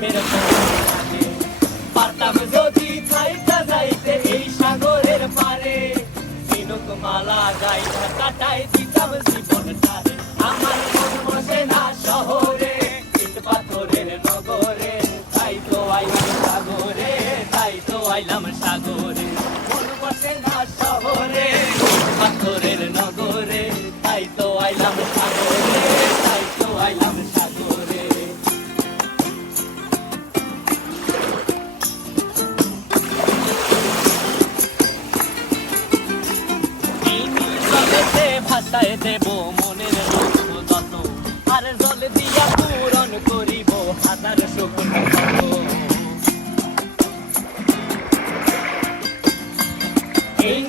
সুখের পথে পারতাম যদি যাইতে যাইতে এই সাগরের পারে ঝিনুক মালা গাইতে কাটাই দিতাম জীবনটারে আমার মন বসে না শহরে ইট পাথরের নগরে তাই তো আইলাম সাগরে তাই তো আইলাম সাগরে মন বসে না শহরে ইট পাথরের নগরে তাই তো আইলাম সাগরে তাই তো আইলাম সাগরে এই নীল জলেতে ভাসায় দেব মনের লক্ষ্য যত আর জল দিয়া পূরণ করিব হাজার স্বপ্ন এই